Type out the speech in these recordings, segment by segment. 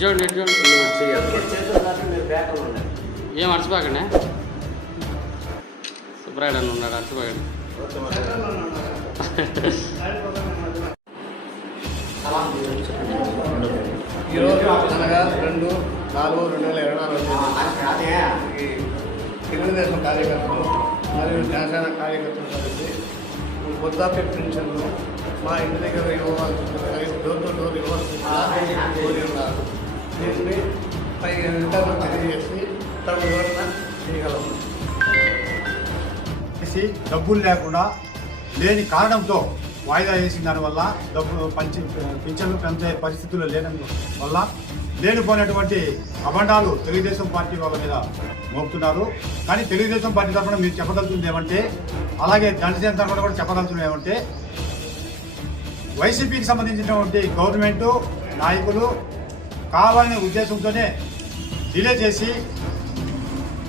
చూడండి ఏం అరచిపోకండి సుబ్రాయుడు అని ఉన్నాడు అరచిపోకండి ఈరోజు అనగా 2/4/2024 తెలుగుదేశం కార్యకర్తలు మరియు జనసేన కార్యకర్తలు కలిసి వృద్ధాప్య పెన్షన్లు మా ఇంటి దగ్గర ఇవ్వాల్సి డోర్ టు డోర్ ఇవ్వాల్సి కోరి ఉన్నారు. దీన్ని పై రిటర్న్ తెలియజేసి తమ వివరణ చేయగలము. డబ్బులు లేకుండా లేని కారణంతో వాయిదా వేసిన దానివల్ల డబ్బులు పింఛన్లు పెంచే పరిస్థితుల్లో లేని వల్ల లేనిపోయినటువంటి అబండాలు తెలుగుదేశం పార్టీ వాళ్ళ మీద మోపుతున్నారు. కానీ తెలుగుదేశం పార్టీ తరఫున మీరు చెప్పదలుచుకుంది ఏమంటే, అలాగే జనసేన తరఫున కూడా చెప్పదలుచుకుంది ఏమంటే, వైసీపీకి సంబంధించినటువంటి గవర్నమెంటు నాయకులు కావాలనే ఉద్దేశంతోనే డిలే చేసి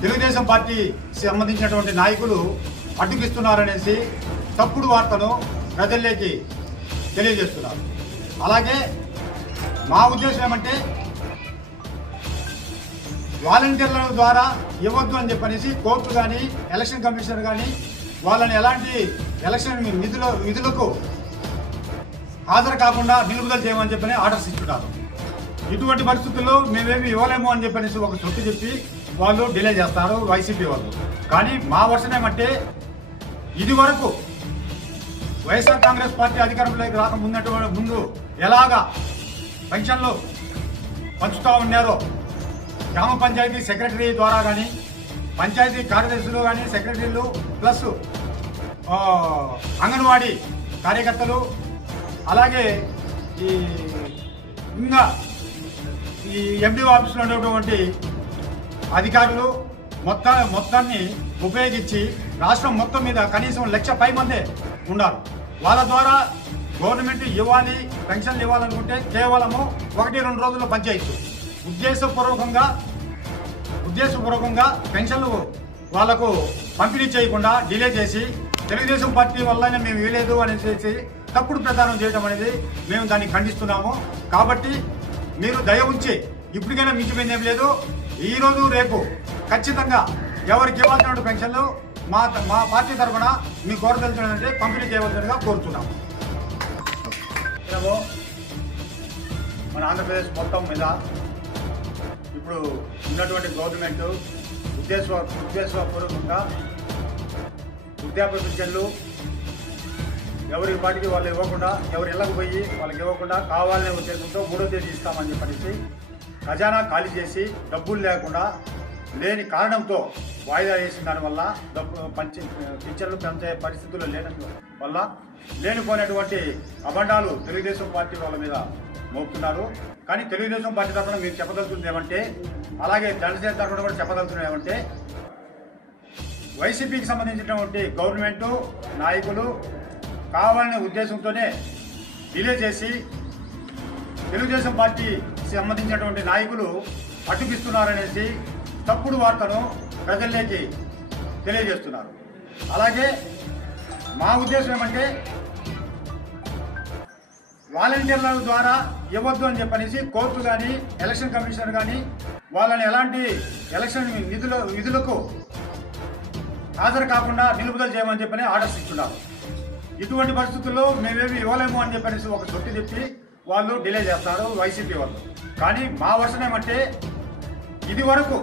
తెలుగుదేశం పార్టీ సంబంధించినటువంటి నాయకులు అడ్డుకిస్తున్నారనేసి తప్పుడు వార్తను ప్రజల్లోకి తెలియజేస్తున్నారు. అలాగే మా ఉద్దేశం ఏమంటే, వాలంటీర్ల ద్వారా ఇవ్వద్దు అని చెప్పనేసి కోర్టు కానీ ఎలక్షన్ కమిషనర్ కానీ వాళ్ళని ఎలాంటి ఎలక్షన్ విధులకు హాజరు కాకుండా నిలుపుదల చేయమని చెప్పని ఆర్డర్స్ ఇస్తున్నారు. ఇటువంటి పరిస్థితుల్లో మేమేమి ఇవ్వలేము అని చెప్పనేసి ఒక చుట్టు చెప్పి వాళ్ళు డిలే చేస్తారు వైసీపీ వాళ్ళు. కానీ మా వర్షన్ ఏమంటే, ఇది వరకు వైఎస్ఆర్ కాంగ్రెస్ పార్టీ అధికారంలోకి ముందు ఎలాగా పెన్షన్లు పంచుతూ ఉన్నారో, గ్రామ పంచాయతీ సెక్రటరీ ద్వారా కానీ, పంచాయతీ కార్యదర్శులు కానీ, సెక్రటరీలు ప్లస్ అంగన్వాడీ కార్యకర్తలు, అలాగే ఇంకా ఈ ఎండిఓ ఆఫీసులో ఉన్నటువంటి అధికారులు మొత్తాన్ని ఉపయోగించి రాష్ట్రం మొత్తం మీద కనీసం 1,00,000 మందే ఉన్నారు. వాళ్ళ ద్వారా గవర్నమెంట్ ఇవ్వాలి, పెన్షన్లు ఇవ్వాలనుకుంటే కేవలము 1-2 రోజుల్లో పంచాయతీ ఉద్దేశపూర్వకంగా పెన్షన్లు వాళ్లకు పంపిణీ చేయకుండా డిలే చేసి తెలుగుదేశం పార్టీ వల్లనే మేము ఇవ్వలేదు అనేసి తప్పుడు ప్రచారం చేయడం అనేది మేము దాన్ని ఖండిస్తున్నాము. కాబట్టి మీరు దయ ఉంచి ఇప్పటికైనా మించిపోయిందేం లేదు, ఈరోజు రేపు ఖచ్చితంగా ఎవరికి ఇవ్వాల్సిన పెన్షన్లు మా పార్టీ తరఫున మీ కోరదలుచుకుంటే పంపిణీ చేయవలసిందిగా కోరుతున్నాము. మన ఆంధ్రప్రదేశ్ మొత్తం మీద ఇప్పుడు ఉన్నటువంటి గవర్నమెంట్ ఉద్దేశపూర్వకంగా వృద్ధాప్య పెన్షన్లు ఎవరి పార్టీకి వాళ్ళు ఇవ్వకుండా, ఎవరు ఇళ్ళకు పోయి వాళ్ళకి ఇవ్వకుండా కావాలనే ఉద్దేశంతో 3వ తేదీ ఇస్తామని చెప్పేసి ఖజానా ఖాళీ చేసి డబ్బులు లేకుండా లేని కారణంతో వాయిదా వేసిన దానివల్ల పింఛన్లు పెంచే పరిస్థితుల్లో లేని వల్ల లేనిపోయినటువంటి అబండాలు తెలుగుదేశం పార్టీ వాళ్ళ మీద మోపుతున్నారు. కానీ తెలుగుదేశం పార్టీ తరఫున మీరు చెప్పదలుచుకుంది ఏమంటే, అలాగే జనసేన తరఫున కూడా చెప్పదలుచుకున్నది ఏమంటే, వైసీపీకి సంబంధించినటువంటి గవర్నమెంటు నాయకులు కావాలనే ఉద్దేశంతోనే డిలే చేసి తెలుగుదేశం పార్టీ సంబంధించినటువంటి నాయకులు అడ్డుకిస్తున్నారనేసి తప్పుడు వార్తను ప్రజల్లోకి తెలియజేస్తున్నారు. అలాగే మా ఉద్దేశం ఏమంటే, వాలంటీర్ల ద్వారా ఇవ్వద్దు అని చెప్పనేసి కోర్టు కానీ ఎలక్షన్ కమిషనర్ కానీ వాళ్ళని ఎలాంటి ఎలక్షన్ విధులకు హాజరు కాకుండా నిలుపుదల చేయమని చెప్పని ఆర్డర్స్ ఇస్తున్నారు. ఇటువంటి పరిస్థితుల్లో మేమేమి ఇవ్వలేము అని చెప్పనేసి ఒక చుట్టు చెప్పి వాళ్ళు డిలే చేస్తారు వైసీపీ వాళ్ళు. కానీ మా వర్షన్ ఏమంటే, ఇది వరకు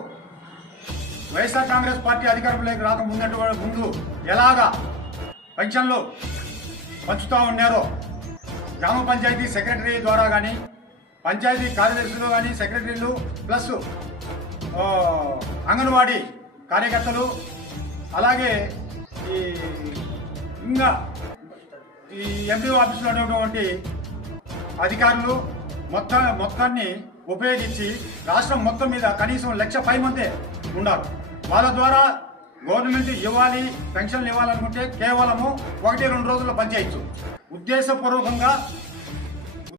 వైఎస్ఆర్ కాంగ్రెస్ పార్టీ అధికారంలోకి ముందు ఎలాగా పెన్షన్లు పంచుతూ ఉన్నారో, గ్రామ పంచాయతీ సెక్రటరీ ద్వారా కానీ, పంచాయతీ కార్యదర్శులు కానీ, సెక్రటరీలు ప్లస్ అంగన్వాడీ కార్యకర్తలు, అలాగే ఇంకా ఈ ఎండిఓ ఆఫీసులో ఉన్నటువంటి అధికారులు మొత్తాన్ని ఉపయోగించి రాష్ట్రం మొత్తం మీద కనీసం 1,00,000 మందే ఉన్నారు. వాళ్ళ ద్వారా గవర్నమెంట్ ఇవ్వాలి, పెన్షన్లు ఇవ్వాలనుకుంటే కేవలము 1-2 రోజుల్లో పంచాయతీ ఉద్దేశపూర్వకంగా